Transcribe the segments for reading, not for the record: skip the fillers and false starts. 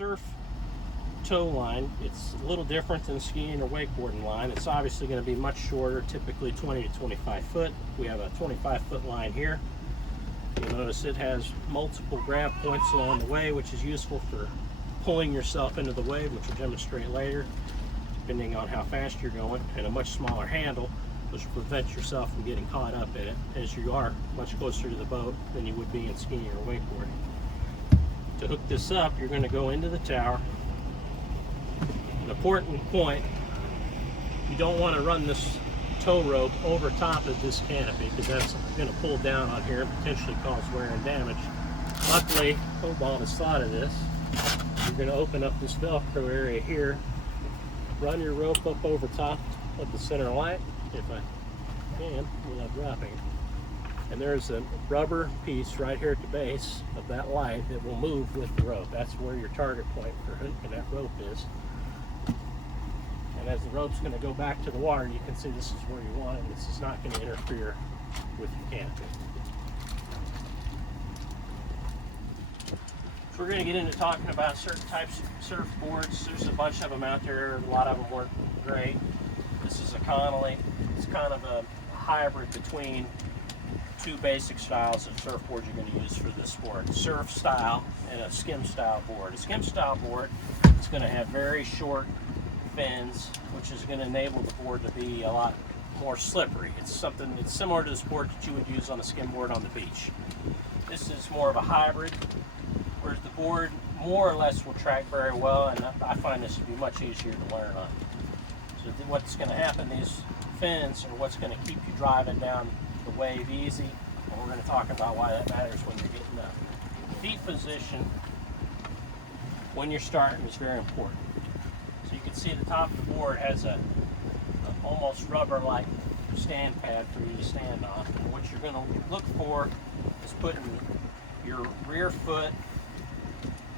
surf tow line, it's a little different than skiing or wakeboarding line. It's obviously going to be much shorter, typically 20 to 25 foot. We have a 25-foot line here. You'll notice it has multiple grab points along the way, which is useful for pulling yourself into the wave, which we'll demonstrate later, depending on how fast you're going, and a much smaller handle, which will prevent yourself from getting caught up in it, as you are much closer to the boat than you would be in skiing or wakeboarding. To hook this up, you're going to go into the tower. An important point, you don't want to run this tow rope over top of this canopy, because that's going to pull down on here and potentially cause wear and damage. Luckily, Cobalt has thought of this. You're going to open up this Velcro area here, run your rope up over top of the center light, if I can, without dropping it. And there's a rubber piece right here at the base of that light that will move with the rope. That's where your target point for hooking that rope is. And as the rope's going to go back to the water, you can see this is where you want it. This is not going to interfere with your canopy. So we're going to get into talking about certain types of surfboards. There's a bunch of them out there. A lot of them work great. This is a Connelly. It's kind of a hybrid between two basic styles of surfboard you're going to use for this sport: surf style and a skim style board. A skim style board is going to have very short fins, which is going to enable the board to be a lot more slippery. It's similar to the sport that you would use on a skimboard on the beach. This is more of a hybrid, whereas the board more or less will track very well, and I find this to be much easier to learn on. So what's going to happen, these fins are what's going to keep you driving down the wave easy, and we're going to talk about why that matters when you're getting up. Feet position when you're starting is very important. So you can see the top of the board has a almost rubber-like stand pad for you to stand on. And what you're going to look for is putting your rear foot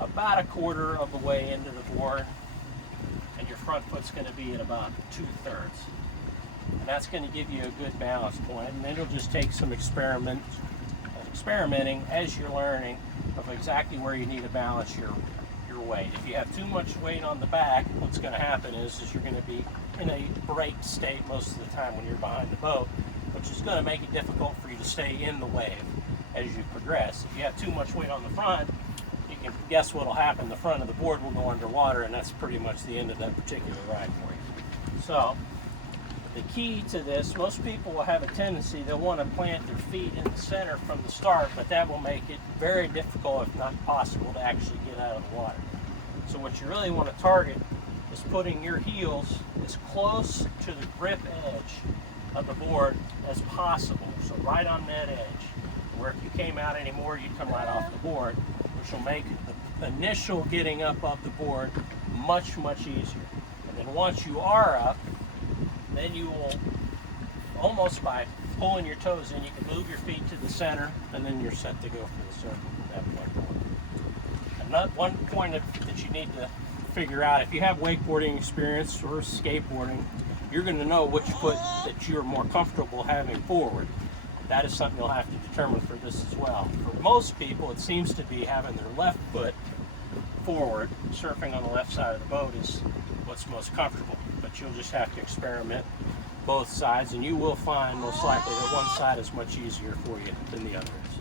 about a quarter of the way into the board, and your front foot's going to be at about 2/3. And that's going to give you a good balance point. And then it'll just take some experimenting as you're learning of exactly where you need to balance your weight. If you have too much weight on the back, what's going to happen is you're going to be in a brake state most of the time when you're behind the boat, which is going to make it difficult for you to stay in the wave as you progress. If you have too much weight on the front, you can guess what will happen. The front of the board will go underwater, and that's pretty much the end of that particular ride for you. So the key to this, most people will have a tendency, they'll want to plant their feet in the center from the start, but that will make it very difficult, if not possible, to actually get out of the water. So what you really want to target is putting your heels as close to the grip edge of the board as possible. So right on that edge, where if you came out anymore, you'd come right off the board, which will make the initial getting up off the board much, much easier. And then once you are up, then you will, almost by pulling your toes in, you can move your feet to the center, and then you're set to go for the circle from that point forward. And one point that you need to figure out, if you have wakeboarding experience or skateboarding, you're going to know which foot that you're more comfortable having forward. That is something you'll have to determine for this as well. For most people, it seems to be having their left foot forward. Surfing on the left side of the boat is what's most comfortable, but you'll just have to experiment both sides, and you will find most likely that one side is much easier for you than the other is.